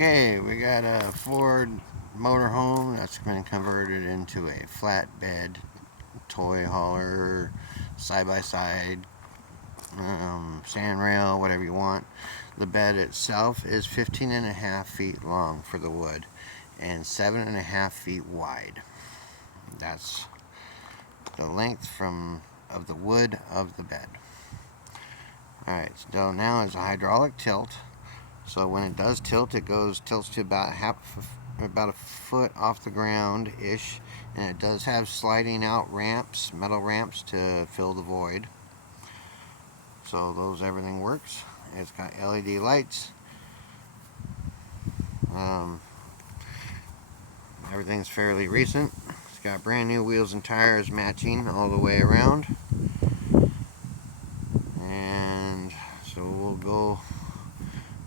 Okay, we got a Ford motorhome that's been converted into a flatbed toy hauler, side-by-side, sand rail, whatever you want. The bed itself is 15.5 feet long for the wood and 7.5 feet wide. That's the length of the wood of the bed. Alright, so now it's a hydraulic tilt. So when it does tilt, it tilts to about a foot off the ground ish, and it does have sliding out ramps, metal ramps to fill the void. So everything works. It's got LED lights. Everything's fairly recent. It's got brand new wheels and tires matching all the way around. And so we'll go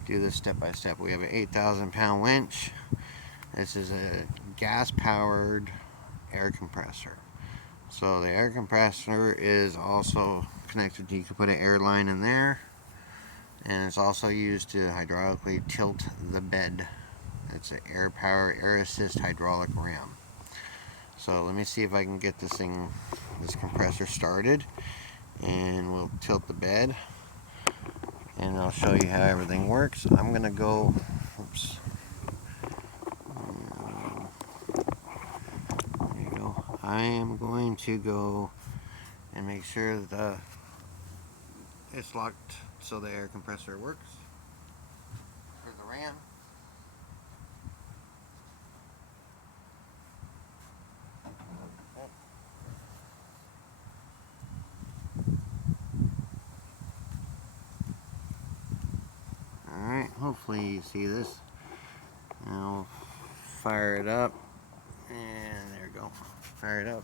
do this step by step. We have an 8,000-pound winch. This is a gas-powered air compressor. So the air compressor is also connected. You can put an air line in there, and it's also used to hydraulically tilt the bed. It's an air assist hydraulic ram. So let me see if I can get this compressor started, and we'll tilt the bed, and I'll show you how everything works. I'm gonna go, oops. There you go. I am going to go and make sure that it's locked so the air compressor works for the ram. Alright, hopefully you see this. I'll fire it up, and there we go. Fire it up.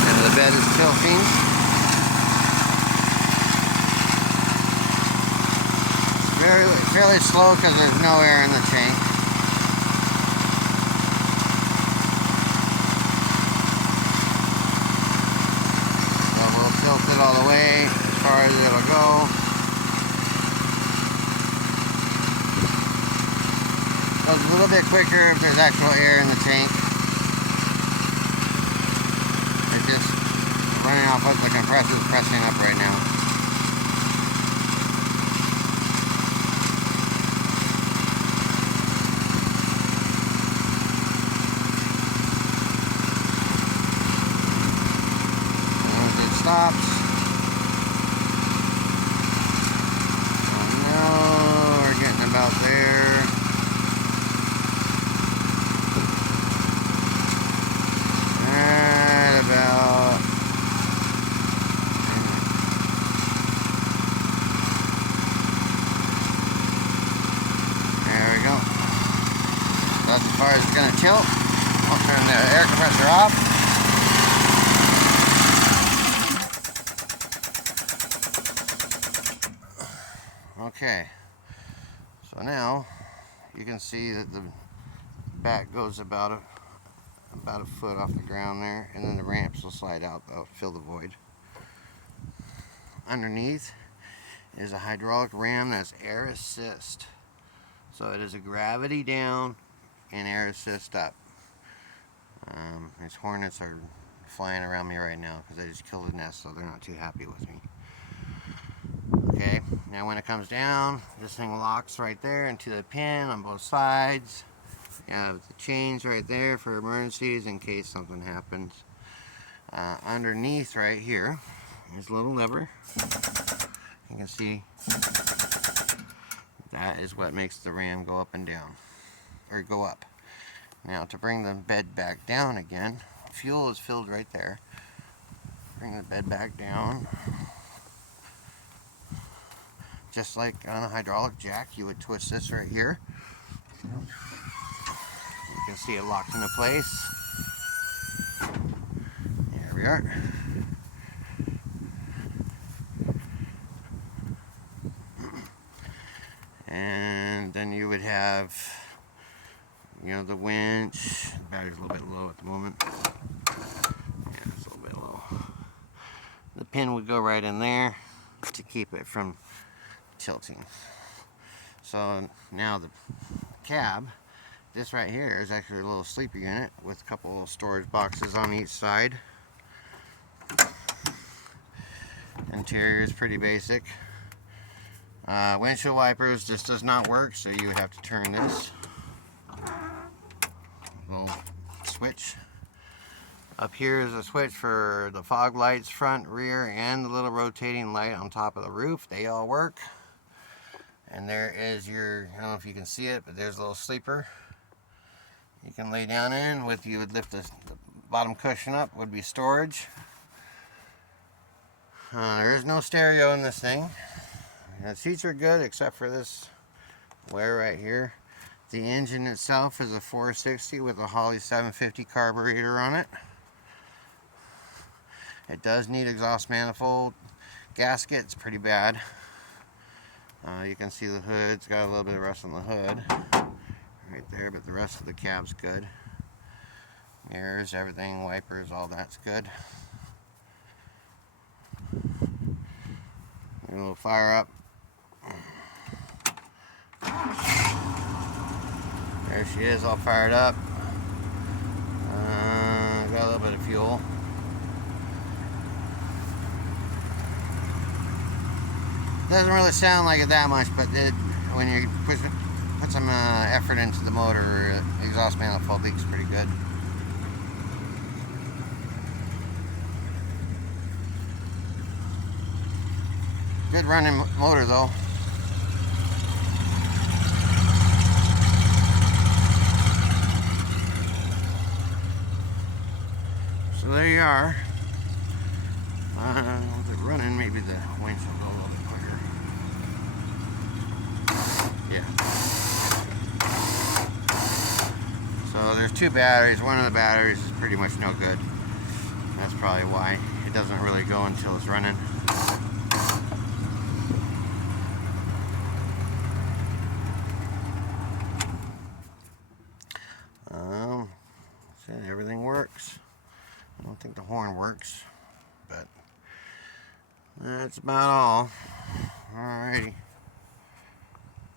And the bed is tilting. Fairly slow because there's no air in the tank. So we'll tilt it all the way as far as it'll go. Goes a little bit quicker if there's actual air in the tank. It's just running off what the compressor is pressing up right now. Stops. Oh no, we're getting about there. Right about. There we go. That's as far as it's going to tilt. I'll turn the air compressor off. Okay, so now you can see that the back goes about a foot off the ground there, and then the ramps will slide out, they'll fill the void. Underneath is a hydraulic ram that's air assist. So it is a gravity down and air assist up. These hornets are flying around me right now because I just killed a nest, so they're not too happy with me. Okay, now when it comes down, this thing locks right there into the pin on both sides. You have the chains right there for emergencies in case something happens. Underneath right here is a little lever. You can see that is what makes the ram go up and down, or go up. Now to bring the bed back down again, fuel is filled right there. Bring the bed back down. Just like on a hydraulic jack, you would twist this right here. You can see it locked into place. There we are. And then you would have, the winch. The battery's a little bit low at the moment. Yeah, it's a little bit low. The pin would go right in there to keep it from tilting. So now the cab, this right here is actually a little sleeper unit with a couple little storage boxes on each side. Interior is pretty basic. Windshield wipers, this does not work, so you would have to turn this little switch. Up here is a switch for the fog lights, front, rear, and the little rotating light on top of the roof. They all work. And there is your, I don't know if you can see it, but there's a little sleeper you can lay down in. With you would lift the bottom cushion up, would be storage. There is no stereo in this thing. The seats are good except for this wear right here. The engine itself is a 460 with a Holley 750 carburetor on it. It does need exhaust manifold gasket. It's pretty bad. You can see the hood. It's got a little bit of rust on the hood right there, but the rest of the cab's good. Mirrors, everything, wipers, all that's good. A little fire up. There she is, all fired up. Got a little bit of fuel. Doesn't really sound like it that much, but when you put some effort into the motor, the exhaust manifold leaks pretty good. Good running motor though. So there you are. With it running, maybe the winch will go a little bit quicker. Yeah. So there's two batteries. One of the batteries is pretty much no good. That's probably why it doesn't really go until it's running. So everything works. I don't think the horn works, but that's about all. Alrighty.